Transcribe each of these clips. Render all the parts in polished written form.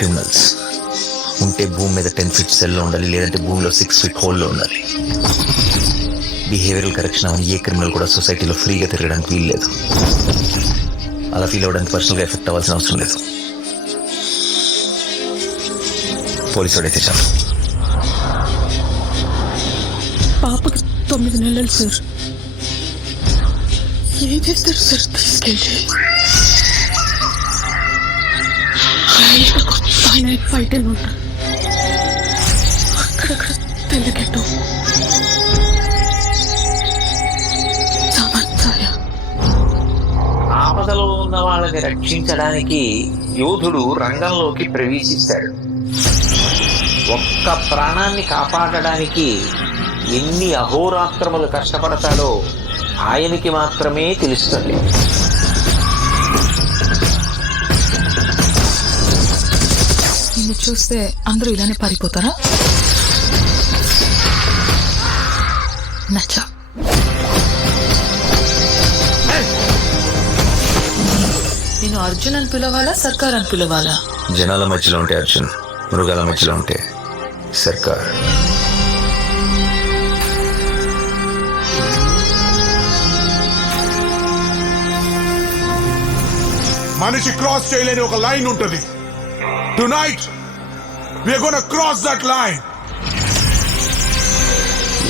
Criminals. ఉంటే భూమి మీద 10 feet సెల్లో ఉండాలి, లేదంటే భూమిలో 6 feet హోల్లో ఉండాలి. బిహేవియరల్ కరెక్షన్ అవని ఏ క్రిమినల్ కూడా సొసైటీలో ఫ్రీగా తిరగడానికి వీల్లేదు. అలా ఫీల్ అవ్వడానికి పర్సనల్గా ఎఫెక్ట్ అవ్వాల్సిన అవసరం లేదు. పోలీసు వాడైతే చాలు. పాపకి 9 నెలలు సార్. ఏం చేస్తారు సార్ తీసుకెళ్ళి? బయట ఉంటారు, అక్కడక్కడ తెల్లకెట్టు ఆపదలో ఉన్న వాళ్ళని రక్షించడానికి యోధుడు రంగంలోకి ప్రవేశిస్తాడు. ఒక్క ప్రాణాన్ని కాపాడడానికి ఎన్ని అహోరాత్రములు కష్టపడతాడో ఆయనకి మాత్రమే తెలుస్తుంది. నిన్ను చూస్తే అందరూ ఇలానే పారిపోతారా? నచ్చా. నేను అర్జున్ అని పిలవాలా, సర్కార్ అని పిలవాలా? జనాల మధ్యలో ఉంటే అర్జున్, మృగాల మధ్యలో ఉంటే సర్కార్. మనిషి క్రాస్ చేయలేని ఒక లైన్ ఉంటుంది. Tonight we are gonna cross that line.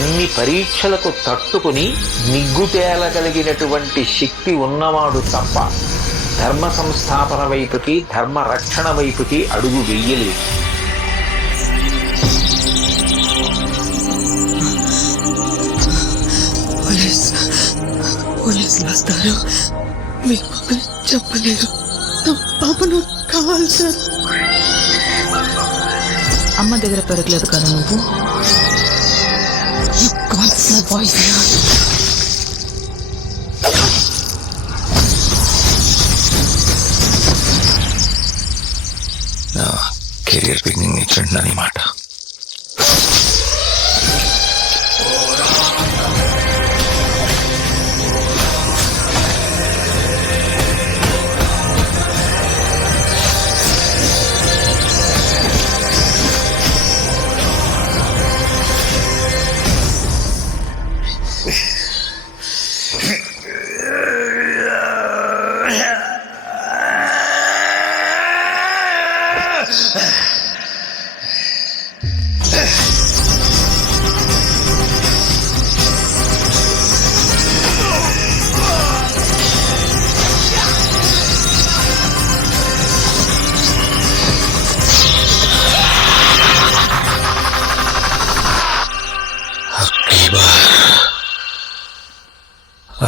ఇన్ని పరీక్షలకు తట్టుకుని నిగ్గు తేలగలిగినటువంటి శక్తి ఉన్నవాడు తప్ప ధర్మ సంస్థాపన వైపుకి, ధర్మ రక్షణ వైపుకి అడుగు వెయ్యలేదు. పోలీసులు వస్తారు, మీరు చెప్పలేరు. నా పాపను కావాలి సార్. అమ్మ దగ్గర పెరగలేదు కదా నువ్వు? నా కెరియర్ బిగినింగ్ నుంచి వింటున్నాను ఈ మాట.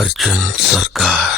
अर्जुन सरकार.